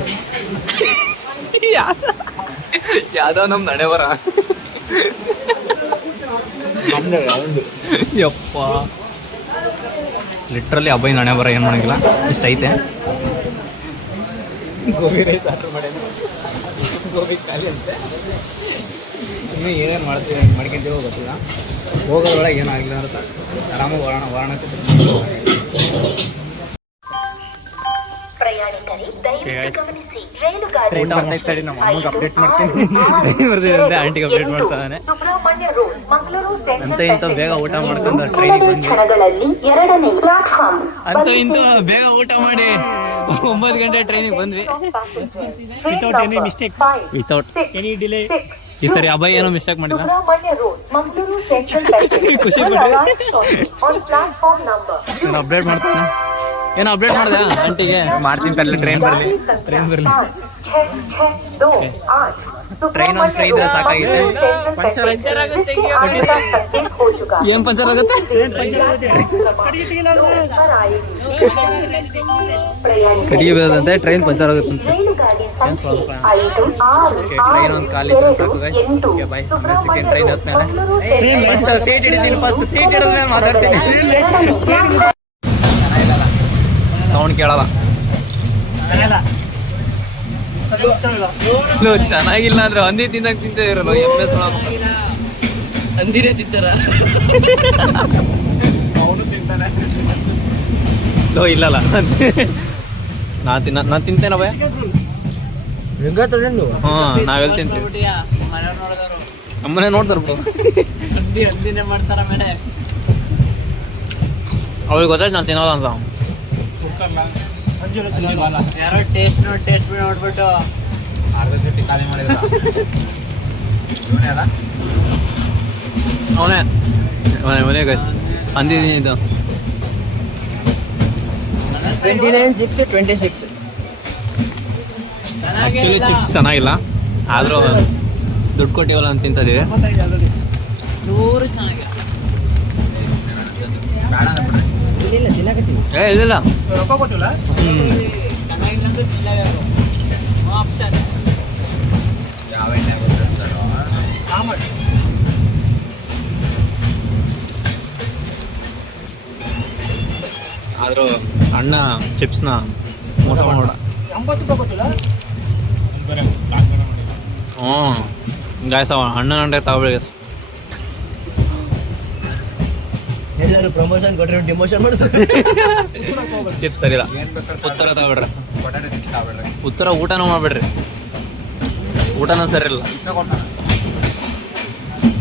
ಯಾವ್ದೋ ನಮ್ಮ ನಡೆ ಬರ. ಯಪ್ಪ, ಲಿಟ್ರಲಿ ಹಬ್ಬ ನಡೆ ಬರ. ಏನು ಮಾಡೋಂಗಿಲ್ಲ, ಇಷ್ಟ ಐತೆ. ಗೋಬಿ ರೈಸ್ ಆರ್ಡ್ರ್ ಮಾಡಿ, ಗೋಬಿ ಖಾಲಿ ಅಂತೆ. ಇನ್ನೂ ಏನೇನು ಮಾಡ್ಕೊಂತೀವೋ ಗೊತ್ತಿಲ್ಲ. ಹೋಗೋದ್ರೊಳಗೆ ಏನೂ ಆಗಿಲ್ಲ ಅಂತ ಆರಾಮಾಗಿ ವಾರಾಣಸಿ ಊಟ ಮಾಡ್ತಾ ನಮ್ಮ ಅಮ್ಮಗೆ ಅಪ್ಡೇಟ್ ಮಾಡ್ತೀನಿ. ಟ್ರೈನ್ ಬರ್ತಿದೆ ಅಂತ ಆಂಟಿಗೆ ಅಪ್ಡೇಟ್ ಮಾಡ್ತಾನೆ. ಅಂತ ಇಂಥ ಬೇಗ ಊಟ ಮಾಡ್ಕೊಂಡು ಟ್ರೈನಿಗೆ ಬಂದು ಅಂತ ಇಂಥ ಬೇಗ ಊಟ ಮಾಡಿ 9 ಗಂಟೆ ಟ್ರೈನಿಗೆ ಬಂದ್ವಿ. Without any mistake, without any delay. ಈ ಸರಿ ಅಭಯ್ ಏನೋ ಮಿಸ್ಟೇಕ್ ಮಾಡಿದ. ಖುಷಿ ಪಡ್ರಿ. ಏನು ಅಪ್ಡೇಟ್ ಮಾಡ್ತಾನೆ, ಏನೋ ಅಪ್ಡೇಟ್ ಮಾಡಿದೆ ಆಂಟಿಗೆ. ಮಾಡ್ತೀನಿ ತರಲಿ, ಟ್ರೈನ್ ಬರಲಿ. ಟ್ರೈನ್ ಒಂದು ಫ್ರೀ ಇದ್ರೆ ಸಾಕಾಗಿದೆ. ಪಂಚರ್ ಆಗುತ್ತೆ. ಏನು ಪಂಚರ್ ಆಗುತ್ತೆ? ಕಟ್ಟಿಗೆ ಬೀಳದಂತೆ, ಟ್ರೈನ್ ಪಂಚರ್ ಆಗುತ್ತಂತೆ. ಟ್ರೈನ್ ಒಂದು ಖಾಲಿ ಇದ್ರೆ ಸಾಕು ಗೈಸ್. ಓಕೆ ಬಾಯ್, ಸಿಗ್ತೀನಿ ಟ್ರೈನ್ ಹೊತ್ಮೇಲೆ. ಸೀಟ್ ಹಿಡಿತೀನಿ, ಫಸ್ಟ್ ಸೀಟ್ ಹಿಡಿದ್ಮೇಲೆ ಮಾತಾಡ್ತೀನಿ. ಸೌಂಡ್ ಕೇಳಲ್ಲ. ಚೆನ್ನಾಗಿಲ್ಲ ಅಂದ್ರೆ ಹಂದಿ ತಿನ್ನಕ್ ತಿಂತ ಇರಲ್ಲ. ಎಮ್ಮೆ ಹಂದಿನೇ ತಿಂತಾರ. ಅವನು ತಿಂತಾನೆ. ಲೋ ಇಲ್ಲಲ್ಲ, ನಾನು ತಿಂತೇನ ಭಯ. ಹಾಂ, ನಾವೆಲ್ಲಿ ತಿಂತೀವಿ. ನಮ್ಮನೆ ನೋಡ್ತಾರ ಹಂದಿನೇ ಮಾಡ್ತಾರ ಮೇಲೆ. ಅವ್ರಿಗೆ ಗೊತ್ತಾಯ್ತು ನಾನು ತಿನ್ನೋಲ್ಲ ಅಂತ. ಯಾರೋ ಟೇಸ್ಟ್ ನೋಡ್ಬಿಟ್ಟು ಅರ್ಧ ಜೊತೆ ಖಾಲಿ ಮಾಡಿದ್ರ ಅವನೇ ಗೈಸ್ ಅಂದಿದ್ದೀನಿ ಇದು. 29,626. ಆ್ಯಕ್ಚುಲಿ ಚಿಪ್ಸ್ ಚೆನ್ನಾಗಿಲ್ಲ, ಆದರೂ ದುಡ್ಡು ಕೊಟ್ಟಿವಲ್ಲ ಅಂತ ತಿಂತಿದ್ದೀವಿ. ಚೂರು ಚೆನ್ನಾಗಿಲ್ಲ. ಇಲ್ಲ ತಿನ್ನಕತ್ತೀವಿ. ಇಲ್ಲ ರೊಕ್ಕ ಕೊಟ್ಟಿಲ್ಲ. ಚೆನ್ನಾಗಿಲ್ಲ ಅಂದ್ರೆ ತಿನ್ನಲೇಬೇಕು. ಆಪ್ಷನ್ ಯಾವ ಎಣ್ಣೆ ಗೊತ್ತಿರ್ತಾರೋ ಆದರೂ ಅಣ್ಣ ಚಿಪ್ಸ್ನ ಮೋಸ ಮಾಡೋಣ. 80 ರೂಪಾಯಿ ಕೊಟ್ಟಿಲ್ಲ. ಗಾಯ್ಸ್ ಅಣ್ಣನ ಅಂಡೆ ತಗೊಳ್ಳಿ ಗಾಯ್ಸ್. ಎಲ್ಲರೂ ಪ್ರಮೋಷನ್ ಕೊಟ್ಟರೆ ಡಿಮೋಷನ್ ಮಾಡ್ತಾರೆ. ಚಿಪ್ಸ್ ಸರಿಲ್ಲ. ಉತ್ತರ ತಗೊಳ್ರಿ, ಉತ್ತರ ಊಟನೂ ಮಾಡ್ಬೇಡ್ರಿ, ಊಟನೂ ಸರಿ ಇಲ್ಲ.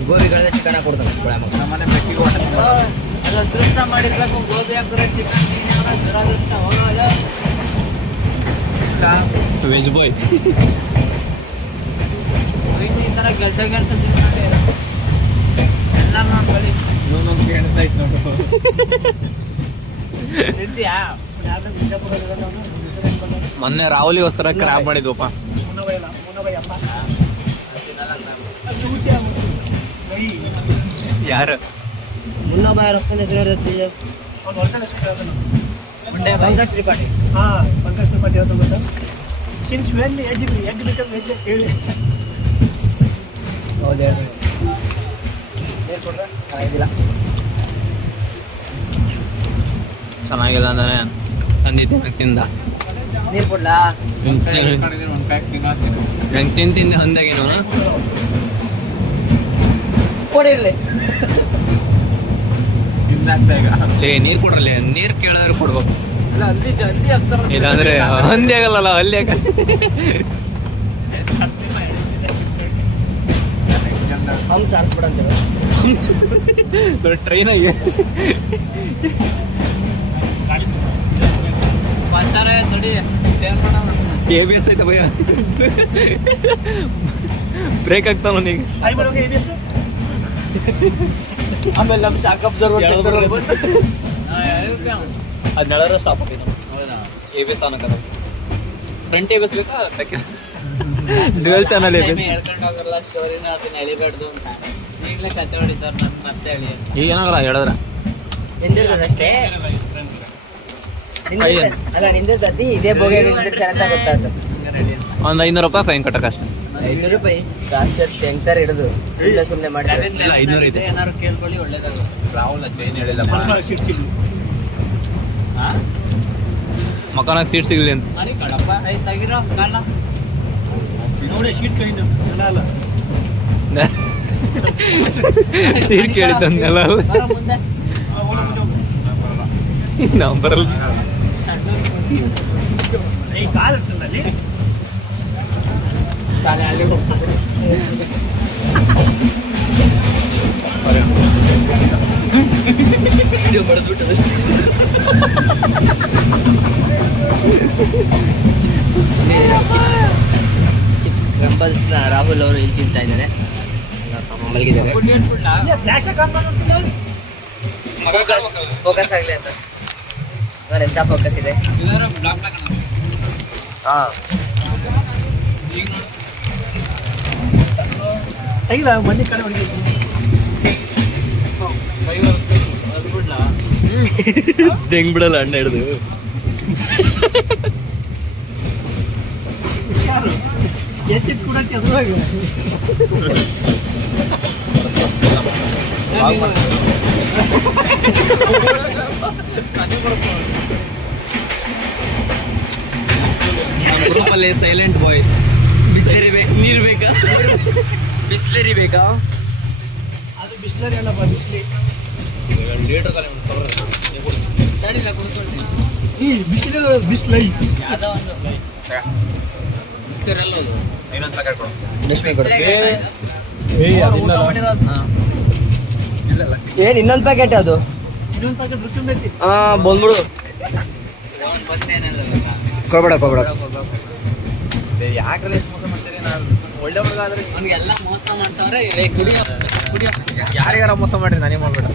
ಗೋಬಿಗಳನ್ನ ಚಿಕನ್ ಕೊಡ್ತಾರೆ. ನಮ್ಮನೆ ಬೆಟ್ಟಿಗೆ ಊಟ ಅದು ಅದೃಷ್ಟ ಮಾಡಿರ್ಬೇಕು. ಗೋಬಿ ಹಾಕಿರೋ ಚಿಕನ್ ದುರಾದೃಷ್ಟ ಹೋಗೋಲ್ಲ. ವೆಜ್ ಬಾಯ್ ಈ ಥರ ಗೆಲ್ಟ ತಿನ್ಕೊಂಡು ಎಲ್ಲ ನೋಡ್ಕೊಳ್ಳಿ. ಇನ್ನೊಂದು ಗೆಣಸ ಆಯ್ತು ನೋಡು. ತಿಂತೀಯಾ? ಮೊನ್ನೆ ರಾಹುಲಿಗೋಸ್ಕರ ಕ್ರಾಬ್ ಮಾಡಿದ್ವಪ್ಪ. ಯಾರು? ಮುನ್ನಾ ಬಾಯ್ ರೊಕ್ಕನ ಹೆಸರು ಪಂಕಜ್ ತ್ರಿಪಾಠಿ. ಹಾಂ, ಪಂಕಜ್ ತ್ರಿಪಾಠಿ ಅಂತ ಗೊತ್ತಾ? Since when egg become veg ಹೇಳಿ. ಹೌದು ಹೇಳಿ. ಏನು ಕೊಡ್ರೆ ಇದಿಲ್ಲ. ಚೆನ್ನಾಗಿಲ್ಲ ಅಂದ್ರೆ ತಂದಿದ್ದೆ ತಿಂದ. ನೀರು ಕೊಡ್ಲಾ? ಒಂದು ಪ್ಯಾಕ್ ತಿನ್ನೋತೀನಿ. ಹೆಂಗೆ ತಿಂದೆ ಹೊಂದಾಗೇನು ಕೊಡಿರ್ಲಿ. ತಿಂದಾಗ್ತಾ ಈಗ ನೀರು ಕೊಡ್ರಲ್ಲ, ನೀರು ಕೇಳಿದ್ರೆ ಕೊಡ್ಬೇಕು. ಇಲ್ಲಾಂದ್ರೆ ಹಂದಿ ಆಗಲ್ಲ ಅಲ್ಲಿ ಯಾಕೆ ಹಂಸ ಸಾರಿಸ್ಬಿಡಂತೀರ ಟ್ರೈನ್ ಆಗಿ ABS ಐತೆ ಭಯ ಬ್ರೇಕ್ ಆಗ್ತಾವ ನನಗೆ Ay, pero que eso. ಆಮೇಲೆ ನಮ್ಮ ಶಾಕ್ ಅಬ್ಸರ್ವರ್ ಅದು ನೆಳರ ಸ್ಟಾಪ್ ಆಗೈತೆ ABS ಆನ್ ಆಗದ ಫ್ರಂಟ್ ABS ಬೇಕಾ ಡ್ಯುಯಲ್ ಚಾನಲ್ ಇದೆ ಹೇಳ್ಕೊಂಡು ಹೋಗಲ್ಲ ಸ್ಟೋರಿನ ಅದನ್ನ ಎಳಿಬಾರ್ದು ಅಂತ ಈಗಲೇ ಕತೆ ಹೊಡಿತಾರೆ ನನ್ನ ಮತ್ತೆ ಹೇಳಿ ಈಗ ಏನಾಗಲ್ಲ ಹೇಳಿದ್ರ ನಿಂದಿರ್ತದಷ್ಟೇ ಅಲ್ಲ ನಿಂದಿರ್ತತಿ ಇದೇ ಬೋಗೆ ಸರ್ ಅಂತ ಗೊತ್ತಾಯ್ತು ಒಂದು 500 ರೂಪಾಯಿ ಫೈನ್ ಕಟ್ಟಕ್ಕೆ ಅಷ್ಟೇ 500 ರೂಪಾಯಿ ಜಾಸ್ತಿ ಹೆಂಗ್ತಾರ ಹಿಡಿದು ಸುಮ್ಮನೆ ಮಾಡ್ತಾರೆ ಇಲ್ಲ 500 ಐತೆ ಏನಾದ್ರು ಕೇಳ್ಕೊಳ್ಳಿ ಒಳ್ಳೇದಾಗುತ್ತೆ ರಾಹುಲ್ ಚೈನ್ ಹೇಳಿಲ್ಲ ಮಕ್ಕನಾಗ ಸೀಟ್ ಸಿಗಲಿ ಅಂತ ಮಾಡಿ ಕಣಪ್ಪ ಐದು ತೆಗಿರೋ ಕಾಲ ನೋಡಿ ಶೀಟ್ ಕೈಂಡು ಎಲ್ಲ ಅಲ್ಲ ಸೀಟ್ ಕೇಳಿದ್ದನ್ನೆಲ್ಲ ಬರೋ ಮುಂದೆ ನಾವು ಬರಲ್ಲ ಈ ಕಾಲ್ ಇರ್ತಲ್ಲ ಅಲ್ಲಿ ತಾನೇ ಅಲ್ಲಿ ಹೋಗ್ತದೆ ಚಿಪ್ಸ್ ಕ್ರಂಬಲ್ಸ್ನ ರಾಹುಲ್ ಅವರು ಇಲ್ಲಿ ತಿಂತಾ ಇದ್ದಾರೆ ಮಲಗಿದ್ದಾರೆ ಫ್ಲಾಶ್ ಕಾಲ್ ಮಾಡ್ತಿಲ್ಲ ಫೋಕಸ್ ಆಗಲಿ ಅಂತ ನೋಡಿ ಎಂತ ಫೋಕಸ್ ಇದೆ ಹಾಂ ತೆಗಿಲ್ಲ ಮಂದಿ ಕಡೆ ಹೊಡಿಬೇಕು ಹೆಂಗ್ ಬಿಡಲ್ಲ ಅಣ್ಣ ಹಿಡಿದು ಹುಷಾರು ಎತ್ತಿದ್ ಕೊಡಕ್ಕೆ ಅದ್ರಾಗ ಗ್ರೂಪಲ್ಲಿ ಸೈಲೆಂಟ್ ಬಾಯ್ ಬಿಸ್ಲೇರಿ ನೀರು ಬೇಕಾ ಬಿಸ್ಲೇರಿ ಬೇಕಾ ಅದು ಬಿಸ್ಲರಿ ಅಲ್ಲಪ್ಪ ಬಿಸ್ಲಿ ತಡಿಲ್ಲ ಕುಡ್ಕೊಳ್ತೀನಿ ಈ ಬಿಸಿಲ ಬಿಸ್ಲೈ ಯಾವುದೋ ಒಂದು ಬಿಸ್ತಿರಲ್ಲೋದು ಇನ್ನೊಂದು ಪ್ಯಾಕೆಟ್ ಕೊಡು ಲಕ್ಷ್ಮಿ ಕೊಡು ಊಟ ಮಾಡಿರೋದು ಏನು ಇನ್ನೊಂದು ಪ್ಯಾಕೆಟ್ ಅದು ಇನ್ನೊಂದು ಪ್ಯಾಕೆಟ್ ರುಚಿಂದೈತಿ ಹಾಂ ಬಂದ್ಬಿಡು ಅವ್ನು ಬಂದೇನಿಲ್ಲ ಕೊಡ್ಬೇಡ ಯಾಕ್ರಲ್ಲಿ ಎಷ್ಟು ಮೋಸ ಮಾಡ್ತೀರಿ ನಾನು ಒಳ್ಳೆ ಹುಡುಗ ಆದ್ರೆ ಅವ್ನಿಗೆಲ್ಲ ಮೋಸ ಮಾಡ್ತಾವ್ರೆ ಏ ಕುಡಿಯೋ ಕುಡಿಯೋ ಯಾರಿಗಾರ ಮೋಸ ಮಾಡ್ರಿ ನನಗೆ ಮಾಡ್ಬೇಡ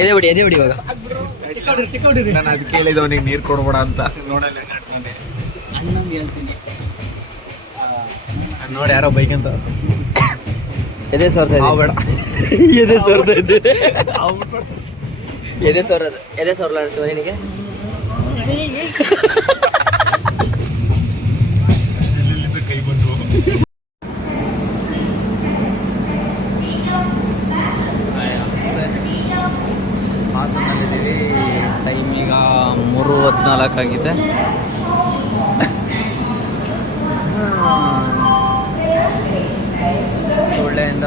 ಎದೆ ಬಿಡಿ ಇವಾಗ ತಿಕ್ಕೊಡ್ರಿ ನಾನು ಅದಕ್ಕೆ ಹೇಳಿದ ಅವನಿಗೆ ನೀರು ಕೊಡ್ಬೇಡ ಅಂತ ನೋಡಲ್ಲ ಅಣ್ಣಂಗೆ ಹೇಳ್ತೀನಿ ನೋಡಿ ಯಾರೋ ಬೈಕ್ ಅಂತ ಎದೆ ಸೋರ್ತಾ ಬೇಡ ಎದೆ ಸೋರ್ತಾ ಇದೆ ಎದೆ ಸೋರ್ಲ ಅನಿಸುವ ನಿನಗೆ ಕೈ ಬಂದು ಹಾಸನಲ್ಲಿದ್ದೀವಿ ಟೈಮ್ ಈಗ 3:14 ಆಗಿದೆ ಸೊಳ್ಳೆಯಿಂದ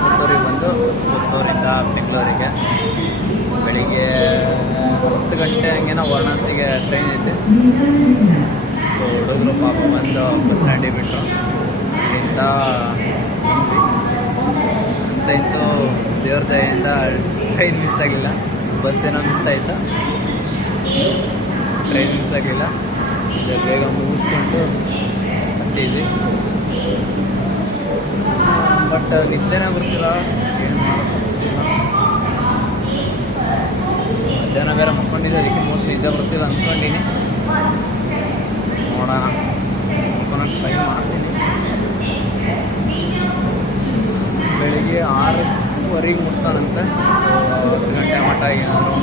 ಪುತ್ತೂರಿಗೆ ಬಂದು ಪುತ್ತೂರಿಂದ ಬೆಂಗಳೂರಿಗೆ ಬೆಳಿಗ್ಗೆ 10 ಗಂಟೆ ಹಂಗೇನೋ ವಾರಣಾಸಿಗೆ ಟ್ರೈನ್ ಐತೆ ಸೊ ಹುಡುಗರು ಪಾಪ ಬಂದು ಬಸ್ ಸ್ಟ್ಯಾಂಡಿಗೆ ಬಿಟ್ಟರು ಅಲ್ಲಿಂದ ಅಂತೂ ದೇವ್ರ ದಯೆಯಿಂದ ಟ್ರೈನ್ ಮಿಸ್ ಆಗಿಲ್ಲ ಬಸ್ ಏನೋ ಮಿಸ್ ಆಯಿತು ಟ್ರೈನ್ ಮಿಸ್ ಆಗಿಲ್ಲ ಬೇಗ ಮುಗಿಸ್ಕೊಂಡು ಹತ್ತಿದ್ವಿ ಬಟ್ ನಿದ್ದೆನೇ ಬರ್ತಿಲ್ಲ ಏನು ಮಾಡೋಕ್ಕಾಗ್ತಿಲ್ಲ ಮಧ್ಯಾಹ್ನ ಬೇರೆ ಮಕ್ಕೊಂಡಿದ್ದೆ ಅದಕ್ಕೆ ಮೋಸ್ಟ್ಲಿ ನಿದ್ದೆ ಬರ್ತಿಲ್ಲ ಅಂದ್ಕೊಂಡಿನಿ ನೋಡೋಣ ಮಕ್ಕೊಳಕ್ಕೆ ಟ್ರೈ ಮಾಡ್ತೀನಿ ಬೆಳಿಗ್ಗೆ 6:15 ಮುಟ್ತಾನಂತೆ 10 ಗಂಟೆ ಮಟ್ಟ ಏನಾದರೂ